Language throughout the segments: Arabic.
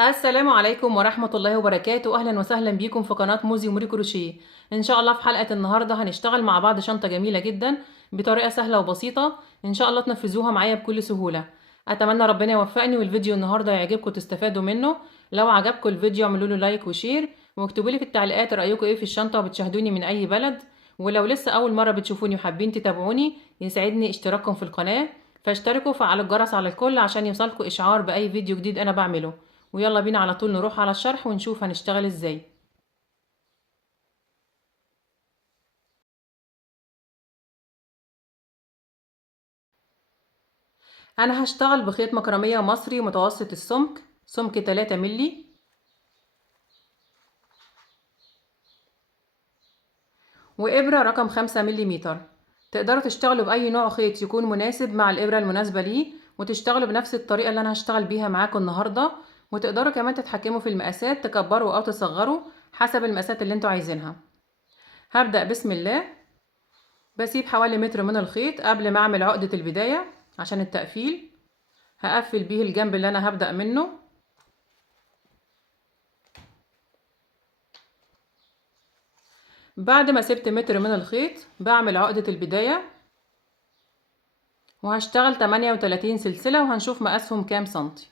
السلام عليكم ورحمة الله وبركاته. أهلا وسهلا بيكم في قناة موزي وموري كروشيه. إن شاء الله في حلقة النهاردة هنشتغل مع بعض شنطة جميلة جدا بطريقة سهلة وبسيطة. إن شاء الله تنفذوها معايا بكل سهولة. أتمنى ربنا يوفقني والفيديو النهاردة يعجبكم وتستفادوا منه. لو عجبكم الفيديو اعملوا له لايك وشير واكتبوا لي في التعليقات رأيكم إيه في الشنطة وبتشاهدوني من أي بلد. ولو لسه أول مرة بتشوفوني وحابين تتابعوني يسعدني اشتراككم في القناة، فاشتركوا وفعلوا الجرس على الكل عشان يوصلكوا إشعار بأي فيديو جديد أنا بعمله. ويلا بينا على طول نروح على الشرح ونشوف هنشتغل ازاي. انا هشتغل بخيط مكرمية مصري متوسط السمك، سمك 3 ملي، وابرة رقم 5 مليمتر. تقدروا تشتغلوا باي نوع خيط يكون مناسب مع الابرة المناسبة ليه، وتشتغلوا بنفس الطريقة اللي انا هشتغل بيها معاكم النهاردة. وتقدروا كمان تتحكموا في المقاسات، تكبروا او تصغروا حسب المقاسات اللي انتوا عايزينها. هبدأ بسم الله. بسيب حوالي متر من الخيط قبل ما اعمل عقدة البداية عشان التقفيل. هقفل بيه الجنب اللي انا هبدأ منه. بعد ما سبت متر من الخيط بعمل عقدة البداية، وهشتغل 38 سلسلة وهنشوف مقاسهم كام سنتي.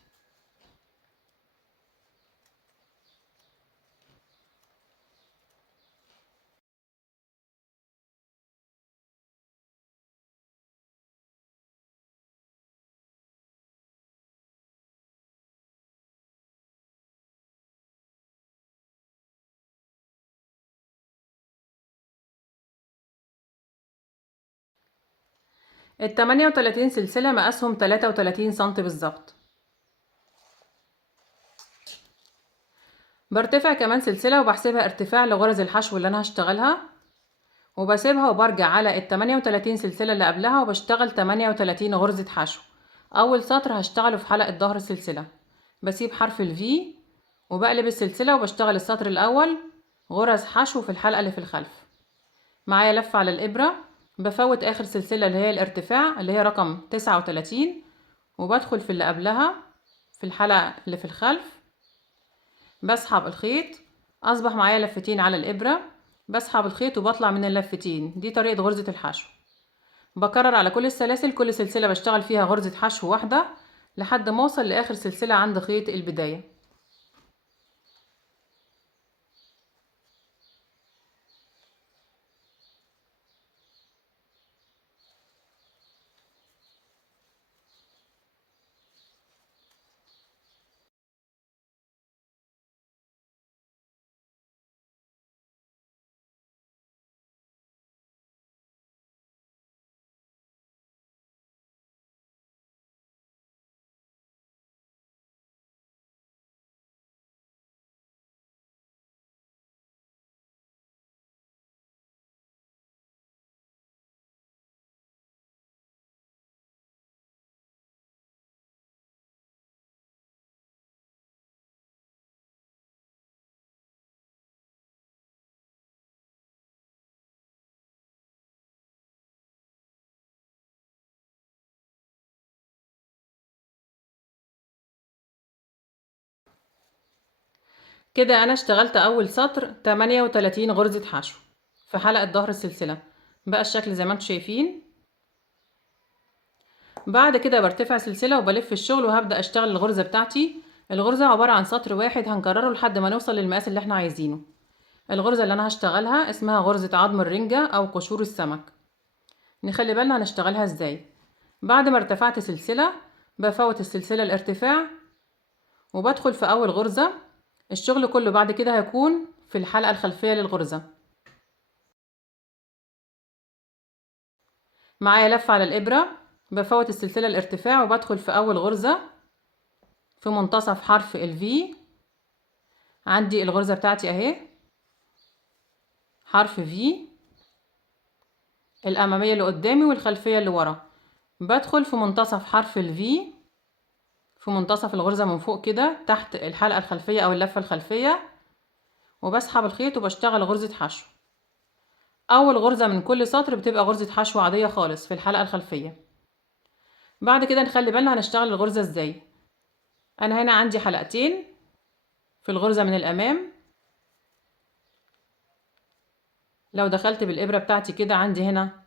ال 38 سلسلة مقاسهم 33 سنتي بالظبط. برتفع كمان سلسلة وبحسبها ارتفاع لغرز الحشو اللي انا هشتغلها، وبسيبها وبرجع على ال 38 سلسلة اللي قبلها وبشتغل 38 غرزة حشو. اول سطر هشتغله في حلقة ظهر السلسلة، بسيب حرف ال V وبقلب السلسلة وبشتغل السطر الاول غرز حشو في الحلقة اللي في الخلف. معايا لفة على الإبرة، بفوت آخر سلسلة اللي هي الارتفاع اللي هي رقم 39 وبدخل في اللي قبلها في الحلقة اللي في الخلف. بسحب الخيط، أصبح معايا لفتين على الإبرة. بسحب الخيط وبطلع من اللفتين. دي طريقة غرزة الحشو. بكرر على كل السلاسل، كل سلسلة بشتغل فيها غرزة حشو واحدة لحد ما أوصل لآخر سلسلة عند خيط البداية. كده أنا اشتغلت أول سطر 38 غرزة حشو في حلقة ظهر السلسلة. بقى الشكل زي ما انتم شايفين. بعد كده برتفع سلسلة وبلف الشغل وهبدأ اشتغل الغرزة بتاعتي. الغرزة عبارة عن سطر واحد هنكرره لحد ما نوصل للمقاس اللي احنا عايزينه. الغرزة اللي انا هشتغلها اسمها غرزة عظم الرنجة او قشور السمك. نخلي بالنا هنشتغلها ازاي. بعد ما ارتفعت سلسلة بفوت السلسلة الارتفاع وبدخل في اول غرزة. الشغل كله بعد كده هيكون في الحلقة الخلفية للغرزة. معايا لفة على الإبرة، بفوت السلسلة الارتفاع وبدخل في أول غرزة في منتصف حرف ال V. عندي الغرزة بتاعتي اهي، حرف V الأمامية اللي قدامي والخلفية اللي ورا. بدخل في منتصف حرف ال V في منتصف الغرزة من فوق كده تحت الحلقة الخلفية أو اللفة الخلفية، وبسحب الخيط وبشتغل غرزة حشو. أول غرزة من كل سطر بتبقى غرزة حشو عادية خالص في الحلقة الخلفية. بعد كده نخلي بالنا هنشتغل الغرزة ازاي. أنا هنا عندي حلقتين في الغرزة من الأمام. لو دخلت بالإبرة بتاعتي كده عندي هنا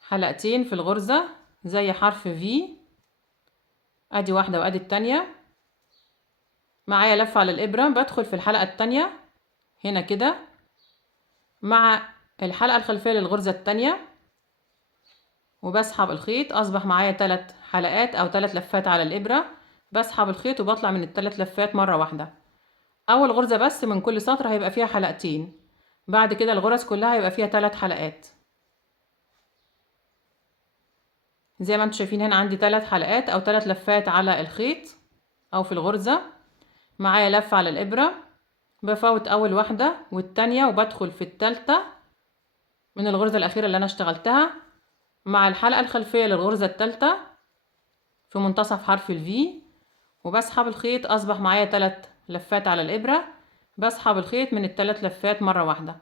حلقتين في الغرزة زي حرف في، ادي واحدة وادي التانية. معايا لفة على الإبرة، بدخل في الحلقة التانية هنا كده مع الحلقة الخلفية للغرزة التانية، وبسحب الخيط. أصبح معايا 3 حلقات أو 3 لفات على الإبرة. بسحب الخيط وبطلع من ال3 لفات مرة واحدة. أول غرزة بس من كل سطر هيبقى فيها حلقتين، بعد كده الغرز كلها هيبقى فيها 3 حلقات. زي ما انتم شايفين هنا عندي 3 حلقات أو 3 لفات على الخيط أو في الغرزة. معايا لفة على الإبرة، بفوت أول واحدة والتانية وبدخل في التالتة من الغرزة الأخيرة اللي أنا اشتغلتها مع الحلقة الخلفية للغرزة التالتة في منتصف حرف الفي، وبسحب الخيط. أصبح معايا 3 لفات على الإبرة. بسحب الخيط من ال3 لفات مرة واحدة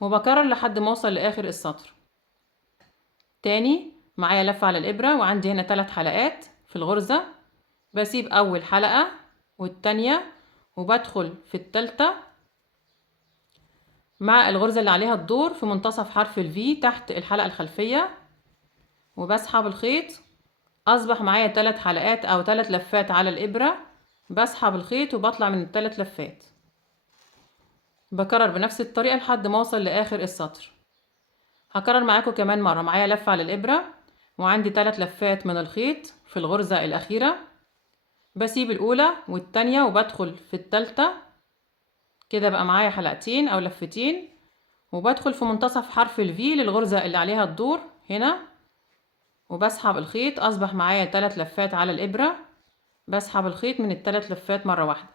وبكرر لحد ما أوصل لآخر السطر. تاني معايا لفة على الإبرة وعندي هنا 3 حلقات في الغرزة. بسيب أول حلقة والتانية وبدخل في التالتة مع الغرزة اللي عليها الدور في منتصف حرف الفي تحت الحلقة الخلفية، وبسحب الخيط. أصبح معايا 3 حلقات أو 3 لفات على الإبرة. بسحب الخيط وبطلع من ال3 لفات. بكرر بنفس الطريقة لحد ما أوصل لآخر السطر. هكرر معاكم كمان مرة. معايا لفة على الإبرة وعندي 3 لفات من الخيط في الغرزة الأخيرة. بسيب الأولى والتانية وبدخل في التالتة كده، بقى معايا حلقتين أو لفتين، وبدخل في منتصف حرف الفي للغرزة اللي عليها الدور هنا، وبسحب الخيط. أصبح معايا 3 لفات على الإبرة. بسحب الخيط من ال3 لفات مرة واحدة.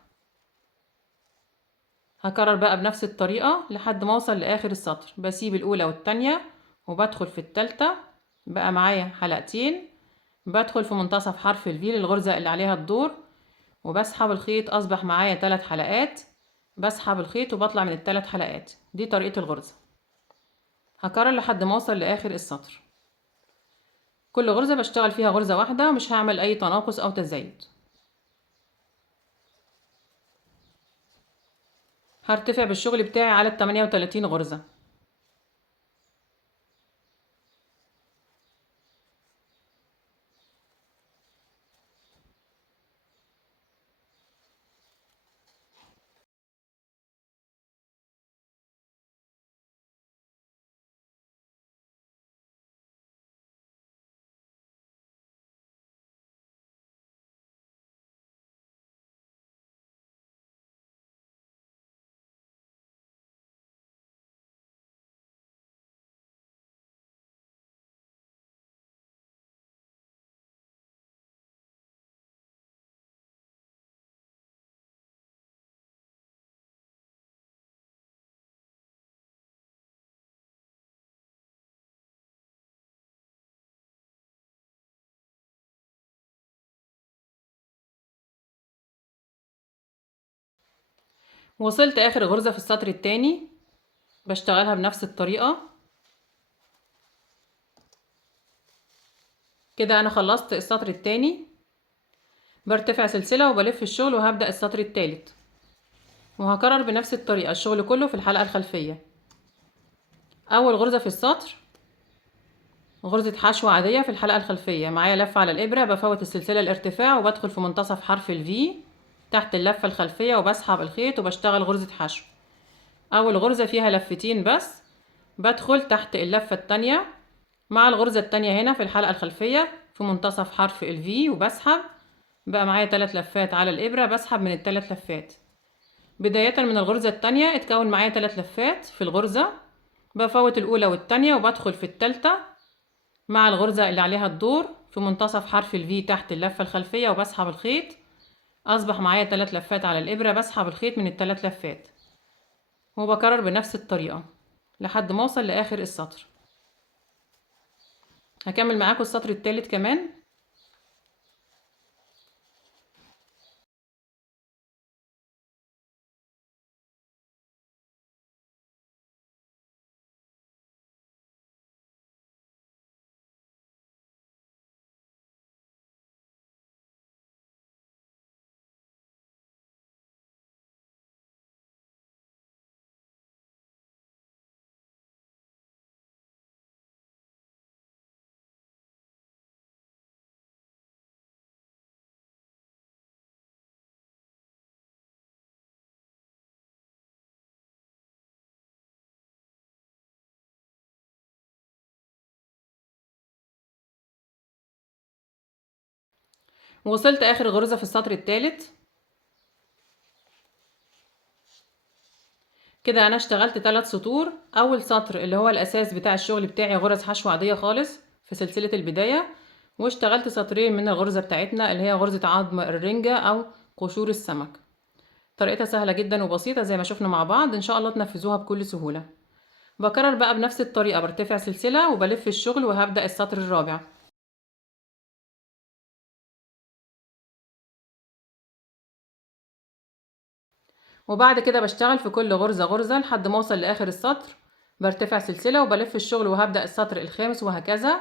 هكرر بقى بنفس الطريقة لحد ما أوصل لآخر السطر. بسيب الأولى والتانية وبدخل في التالتة، بقى معايا حلقتين. بدخل في منتصف حرف الفي للغرزة اللي عليها الدور وبسحب الخيط. أصبح معايا 3 حلقات. بسحب الخيط وبطلع من ال3 حلقات. دي طريقة الغرزة. هكرر لحد ما أوصل لآخر السطر. كل غرزة بشتغل فيها غرزة واحدة، مش هعمل أي تناقص أو تزايد. هرتفع بالشغل بتاعي على 38 غرزة. وصلت آخر غرزة في السطر التاني، بشتغلها بنفس الطريقة كده. أنا خلصت السطر التاني. برتفع سلسلة وبلف الشغل وهبدأ السطر التالت، وهكرر بنفس الطريقة الشغل كله في الحلقة الخلفية. أول غرزة في السطر غرزة حشو عادية في الحلقة الخلفية. معايا لفة على الإبرة، بفوت السلسلة الارتفاع وبدخل في منتصف حرف الفي تحت اللفة الخلفية وبسحب الخيط وبشتغل غرزة حشو. أول غرزة فيها لفتين بس. بدخل تحت اللفة التانية مع الغرزة التانية هنا في الحلقة الخلفية في منتصف حرف الفي وبسحب. بقى معايا 3 لفات على الإبرة. بسحب من ال3 لفات. بداية من الغرزة التانية اتكون معايا 3 لفات في الغرزة. بفوت الأولى والتانية وبدخل في التالتة مع الغرزة اللي عليها الدور في منتصف حرف الفي تحت اللفة الخلفية وبسحب الخيط. أصبح معايا 3 لفات على الإبرة. بسحب الخيط من ال3 لفات وبكرر بنفس الطريقة لحد ما أوصل لآخر السطر. هكمل معاكم السطر التالت كمان. وصلت اخر غرزة في السطر الثالث. كده انا اشتغلت 3 سطور. اول سطر اللي هو الاساس بتاع الشغل بتاعي غرز حشو عادية خالص في سلسلة البداية، واشتغلت سطرين من الغرزة بتاعتنا اللي هي غرزة عظم الرنجة او قشور السمك. طريقتها سهلة جدا وبسيطة زي ما شفنا مع بعض، ان شاء الله تنفذوها بكل سهولة. بكرر بقى بنفس الطريقة، برتفع سلسلة وبلف الشغل وهبدأ السطر الرابع. وبعد كده بشتغل في كل غرزة غرزة لحد ما اوصل لاخر السطر، برتفع سلسلة وبلف الشغل وهبدأ السطر الخامس وهكذا،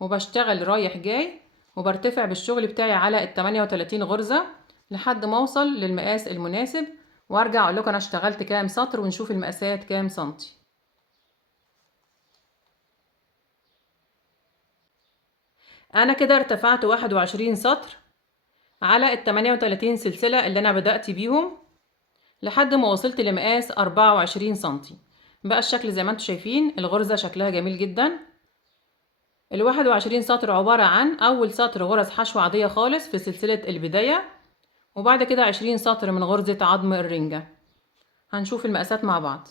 وبشتغل رايح جاي وبرتفع بالشغل بتاعي على ال 38 غرزة لحد ما اوصل للمقاس المناسب، وارجع اقول لكم انا اشتغلت كام سطر ونشوف المقاسات كام سنتي. انا كده ارتفعت 21 سطر على ال 38 سلسلة اللي انا بدأت بيهم لحد ما وصلت لمقاس 24 سنتي. بقى الشكل زي ما انتم شايفين، الغرزة شكلها جميل جدا. ال 21 سطر عبارة عن اول سطر غرز حشو عادية خالص في سلسلة البداية، وبعد كده 20 سطر من غرزة عظم الرنجة. هنشوف المقاسات مع بعض.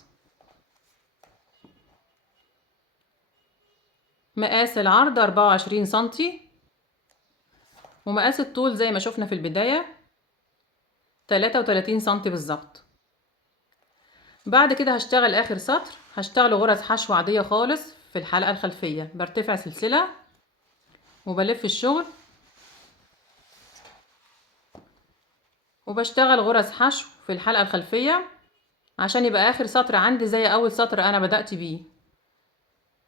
مقاس العرض 24 سنتي، ومقاس الطول زي ما شفنا في البداية 33 سنتي بالظبط. بعد كده هشتغل اخر سطر، هشتغل غرز حشو عادية خالص في الحلقة الخلفية، برتفع سلسلة وبلف الشغل وبشتغل غرز حشو في الحلقة الخلفية عشان يبقى اخر سطر عندي زي اول سطر انا بدأت بيه.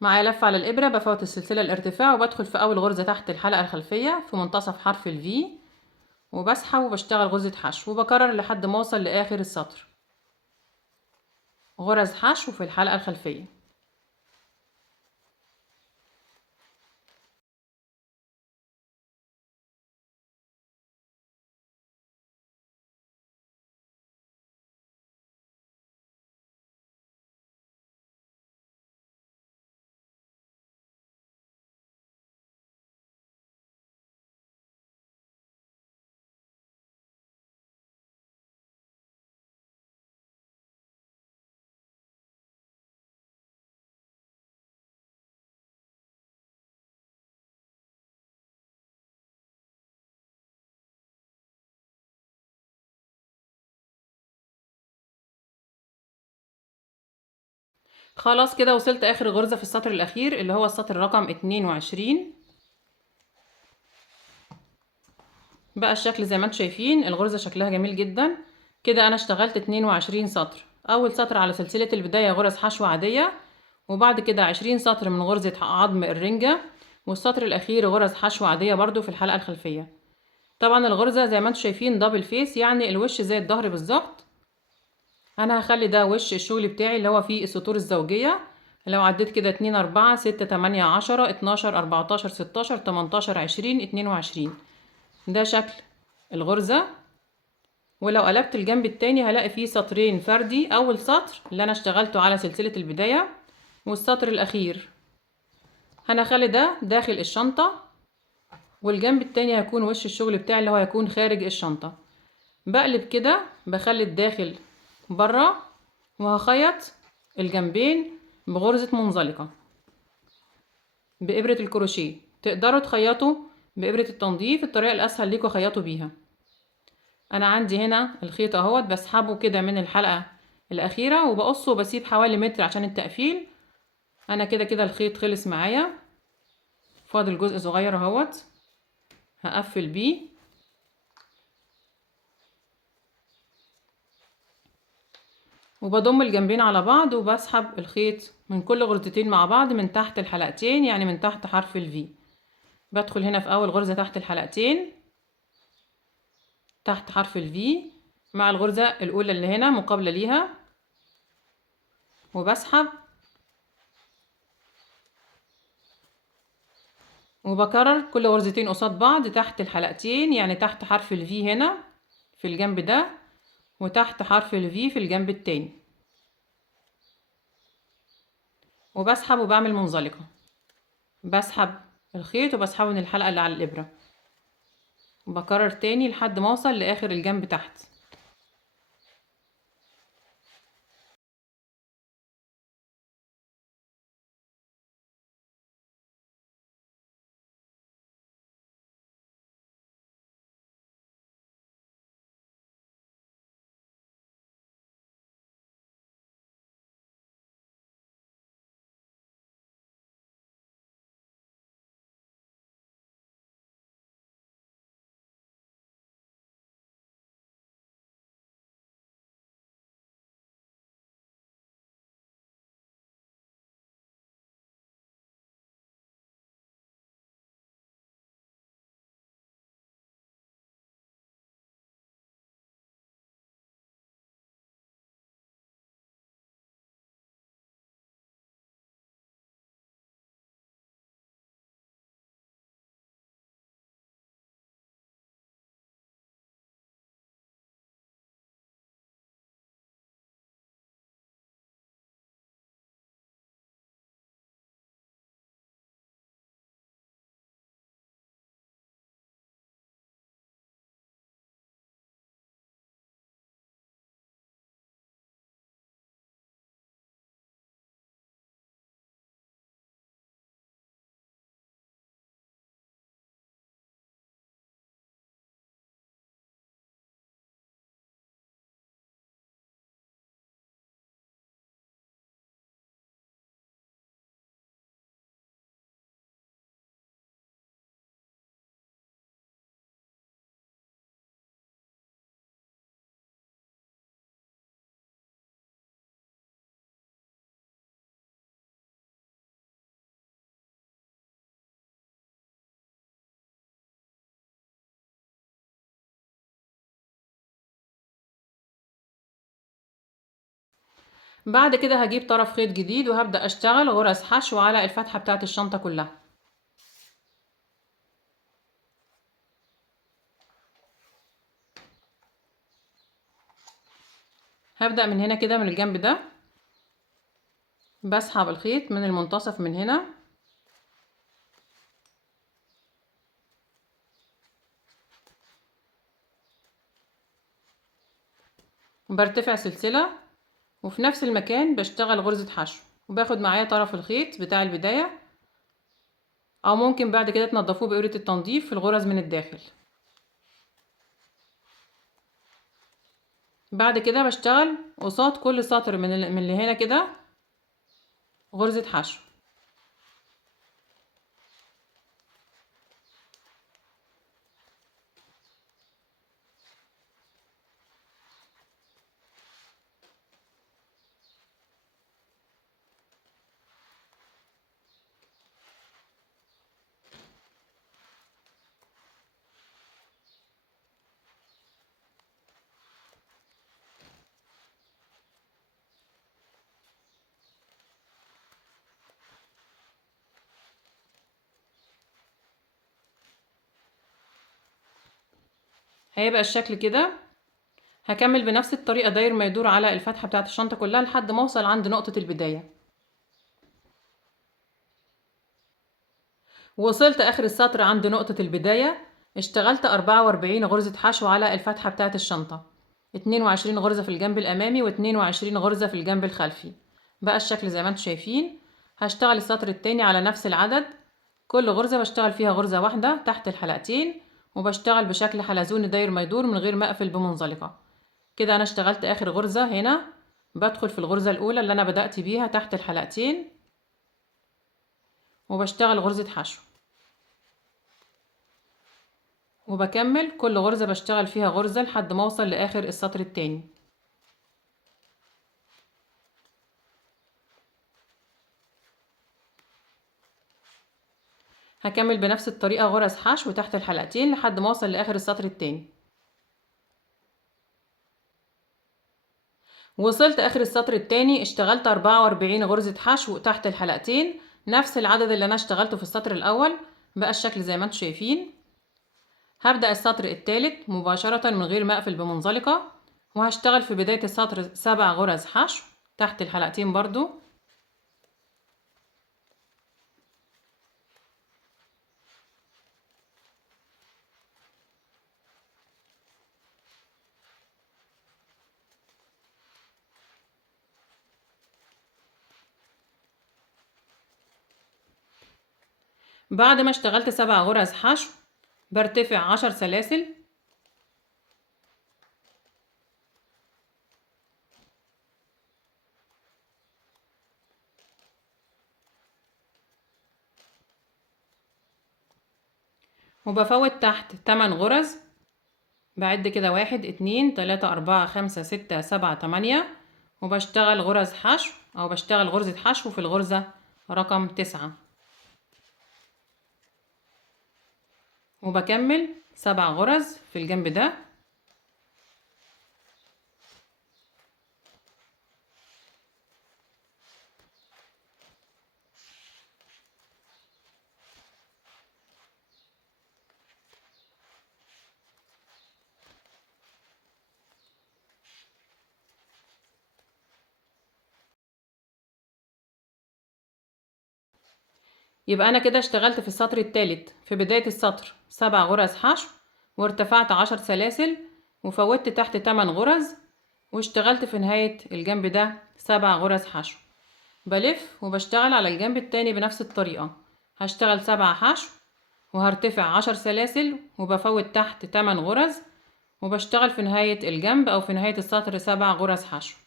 معايا لفة على الابرة، بفوت السلسلة الارتفاع وبدخل في اول غرزة تحت الحلقة الخلفية في منتصف حرف الفي، وبسحب وبشتغل غرزة حشو وبكرر لحد ما اوصل لاخر السطر غرز حشو في الحلقة الخلفية. خلاص كده وصلت اخر غرزة في السطر الاخير اللي هو السطر رقم 22. بقى الشكل زي ما انتم شايفين، الغرزة شكلها جميل جدا. كده انا اشتغلت 22 سطر. اول سطر على سلسلة البداية غرز حشو عادية، وبعد كده 20 سطر من غرزة عظم الرنجة، والسطر الاخير غرز حشو عادية برضو في الحلقة الخلفية. طبعا الغرزة زي ما انتم شايفين دبل فيس، يعني الوش زي الظهر بالظبط. انا هخلي ده وش الشغل بتاعي اللي هو فيه السطور الزوجية. لو عديت كده 2 4 6 8 10 12 14 16 18 20 22، ده شكل الغرزة. ولو قلبت الجنب التاني هلاقي فيه سطرين فردي، اول سطر اللي انا اشتغلته على سلسلة البداية والسطر الاخير. هنخلي ده داخل الشنطة، والجنب التاني هيكون وش الشغل بتاعي اللي هو هيكون خارج الشنطة. بقلب كده بخلي الداخل برا، وهخيط الجنبين بغرزة منزلقة بإبرة الكروشيه. تقدروا تخيطوا بإبرة التنظيف، الطريقة الأسهل ليكوا خيطوا بيها. أنا عندي هنا الخيط اهوت، بسحبه كده من الحلقة الأخيرة وبقصه وبسيب حوالي متر عشان التقفيل. أنا كده كده الخيط خلص معايا، فاضل جزء صغير اهوت هقفل بيه. وبضم الجنبين على بعض وبسحب الخيط من كل غرزتين مع بعض من تحت الحلقتين، يعني من تحت حرف الفي. بدخل هنا في اول غرزة تحت الحلقتين تحت حرف الفي مع الغرزة الاولى اللي هنا مقابلة ليها، وبسحب وبكرر كل غرزتين قصاد بعض تحت الحلقتين، يعني تحت حرف الفي هنا في الجنب ده، وتحت حرف الفي في الجنب التاني، وبسحب وبعمل منزلقة. بسحب الخيط وبسحبه من الحلقة اللي على الإبرة، بكرر تاني لحد ما اوصل لاخر الجنب تحت. بعد كده هجيب طرف خيط جديد وهبدأ اشتغل غرز حشو على الفتحة بتاعت الشنطة كلها. هبدأ من هنا كده من الجنب ده، بسحب الخيط من المنتصف من هنا، برتفع سلسلة وفي نفس المكان بشتغل غرزة حشو، وباخد معايا طرف الخيط بتاع البداية، او ممكن بعد كده تنضفوه بإبرة التنظيف في الغرز من الداخل. بعد كده بشتغل قصاد كل سطر من اللي هنا كده غرزة حشو. هيبقى الشكل كده. هكمل بنفس الطريقة داير ما يدور على الفتحة بتاعت الشنطة كلها لحد ما اوصل عند نقطة البداية. وصلت اخر السطر عند نقطة البداية، اشتغلت 44 غرزة حشو على الفتحة بتاعت الشنطة، 22 غرزة في الجنب الامامي و22 غرزة في الجنب الخلفي. بقى الشكل زي ما انتم شايفين. هشتغل السطر التاني على نفس العدد، كل غرزة بشتغل فيها غرزة واحدة تحت الحلقتين، وبشتغل بشكل حلزوني داير ما يدور من غير ما اقفل بمنزلقة. كده انا اشتغلت اخر غرزة هنا، بدخل في الغرزة الاولى اللي انا بدأت بيها تحت الحلقتين، وبشتغل غرزة حشو، وبكمل كل غرزة بشتغل فيها غرزة لحد ما اوصل لاخر السطر التاني. هكمل بنفس الطريقة غرز حشو تحت الحلقتين لحد ما اوصل لاخر السطر التاني. وصلت اخر السطر التاني، اشتغلت 44 غرزة حشو تحت الحلقتين، نفس العدد اللي انا اشتغلته في السطر الاول. بقى الشكل زي ما انتم شايفين. هبدأ السطر التالت مباشرة من غير ما اقفل بمنزلقة، وهشتغل في بداية السطر 7 غرز حشو تحت الحلقتين برضو. بعد ما اشتغلت 7 غرز حشو برتفع 10 سلاسل، وبفوت تحت 8 غرز. بعد كده 1 2 3 4 5 6 7 8، وبشتغل غرز حشو او بشتغل غرزة حشو في الغرزة رقم 9، وبكمل 7 غرز في الجنب ده. يبقى انا كده اشتغلت في السطر الثالث في بداية السطر 7 غرز حشو، وارتفعت 10 سلاسل، وفوتت تحت 8 غرز، واشتغلت في نهاية الجنب ده 7 غرز حشو. بلف وبشتغل على الجنب التاني بنفس الطريقة، هشتغل 7 حشو وهرتفع 10 سلاسل، وبفوت تحت 8 غرز، وبشتغل في نهاية الجنب او في نهاية السطر 7 غرز حشو.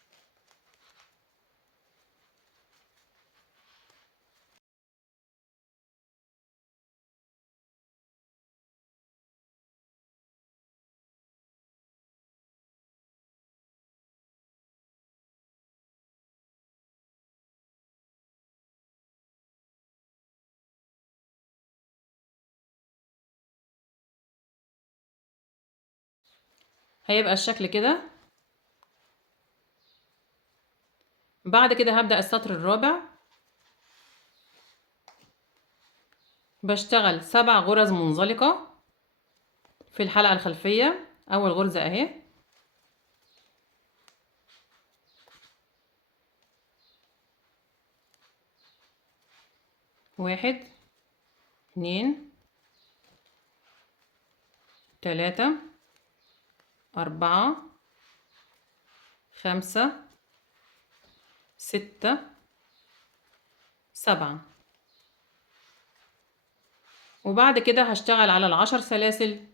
هيبقى الشكل كده. بعد كده هبدأ السطر الرابع، بشتغل 7 غرز منزلقة في الحلقة الخلفية. أول غرزة أهي، 1 2 3 4 5 6 7. وبعد كده هشتغل على ال10 سلاسل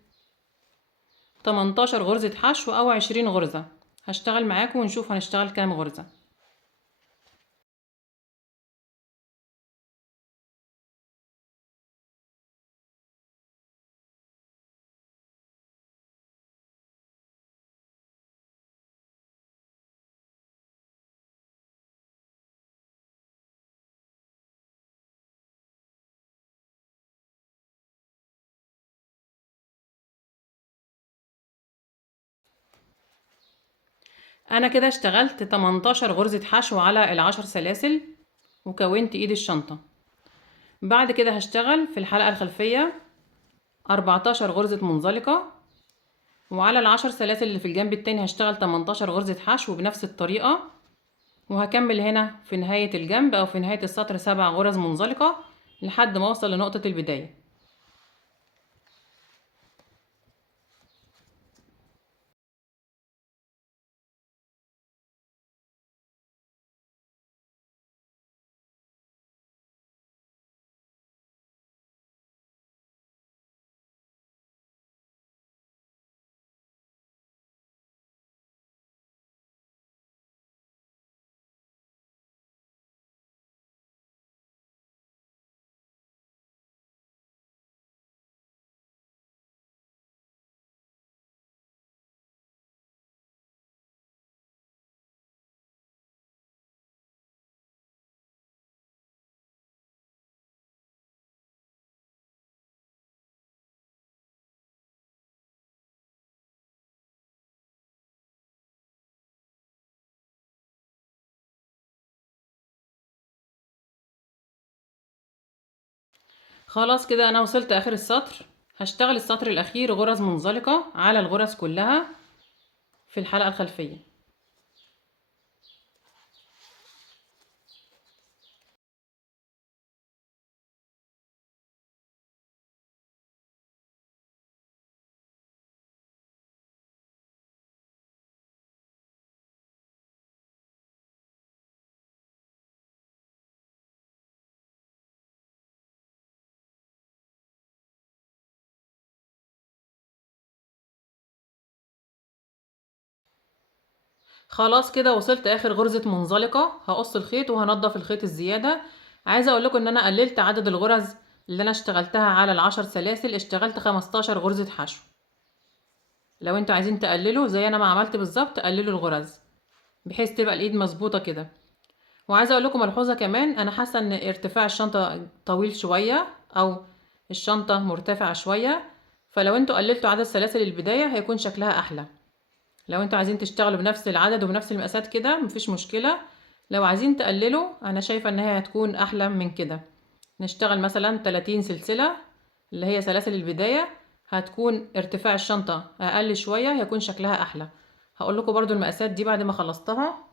18 غرزة حشو أو 20 غرزة. هشتغل معاكم ونشوف هنشتغل كام غرزة. أنا كده اشتغلت 18 غرزة حشو على ال10 سلاسل وكونت إيد الشنطة. بعد كده هشتغل في الحلقة الخلفية 14 غرزة منزلقة، وعلى ال10 سلاسل اللي في الجنب التاني هشتغل 18 غرزة حشو بنفس الطريقة، وهكمل هنا في نهاية الجنب أو في نهاية السطر 7 غرز منزلقة لحد ما أوصل لنقطة البداية. خلاص كده أنا وصلت آخر السطر. هشتغل السطر الأخير غرز منزلقة على الغرز كلها في الحلقة الخلفية. خلاص كده وصلت اخر غرزة منزلقة، هقص الخيط وهنضف الخيط الزيادة. عايزة اقول لكم ان انا قللت عدد الغرز اللي انا اشتغلتها على ال10 سلاسل، اشتغلت 15 غرزة حشو. لو انتوا عايزين تقللوا زي انا ما عملت بالظبط قللوا الغرز بحيث تبقى الايد مظبوطة كده. وعايزة اقول لكم ملحوظة كمان، انا حاسة ان ارتفاع الشنطة طويل شوية او الشنطة مرتفعة شوية، فلو انتوا قللتوا عدد سلاسل البداية هيكون شكلها احلى. لو انتوا عايزين تشتغلوا بنفس العدد وبنفس المقاسات كده مفيش مشكلة. لو عايزين تقللوا انا شايفة ان هي هتكون احلى من كده. نشتغل مثلا 30 سلسلة اللي هي سلاسل البداية، هتكون ارتفاع الشنطة اقل شوية، هيكون شكلها احلى. هقول لكم برضو المقاسات دي بعد ما خلصتها.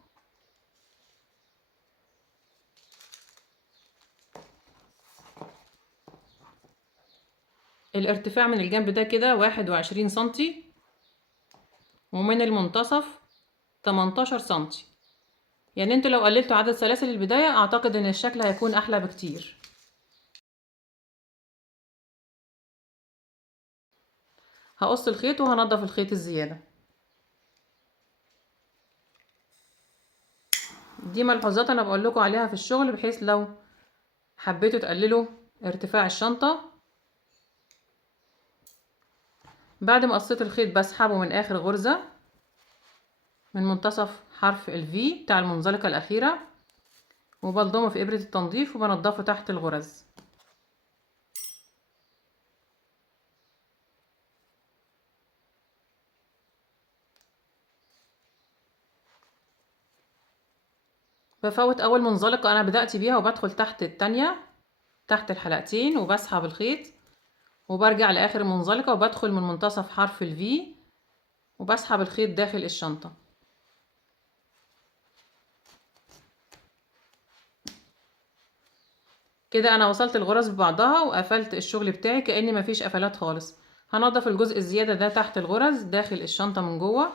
الارتفاع من الجنب ده كده 21 سنتي، ومن المنتصف 18 سنتي. يعني انتوا لو قللتوا عدد سلاسل البداية اعتقد ان الشكل هيكون احلى بكتير. هقص الخيط وهنضف الخيط الزيادة. دي ملحوظات انا بقول لكم عليها في الشغل بحيث لو حبيتوا تقللوا ارتفاع الشنطة. بعد ما قصيت الخيط بسحبه من اخر غرزة من منتصف حرف ال V بتاع المنزلقة الأخيرة، وبلضمه في إبرة التنظيف وبنضفه تحت الغرز. بفوت أول منزلقة أنا بدأت بيها وبدخل تحت التانية تحت الحلقتين وبسحب الخيط، وبرجع لآخر منزلقة وبدخل من منتصف حرف ال V وبسحب الخيط داخل الشنطة. كده انا وصلت الغرز ببعضها وقفلت الشغل بتاعي كأني مفيش قفلات خالص. هنضف الجزء الزيادة ده تحت الغرز داخل الشنطة من جوه.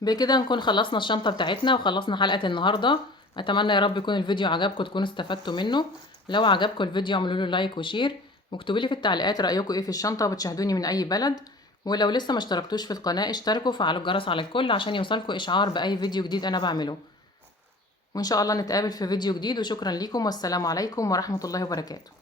بكده نكون خلصنا الشنطة بتاعتنا وخلصنا حلقة النهاردة. اتمنى يا رب يكون الفيديو عجبكم تكونوا استفدتوا منه. لو عجبكم الفيديو اعملوا له لايك وشير، واكتبوا لي في التعليقات رأيكم ايه في الشنطة وبتشاهدوني من اي بلد. ولو لسه ما اشتركتوش في القناة اشتركوا وفعلوا الجرس على الكل عشان يوصلكوا اشعار باي فيديو جديد انا بعمله. وان شاء الله نتقابل في فيديو جديد، وشكرا لكم والسلام عليكم ورحمة الله وبركاته.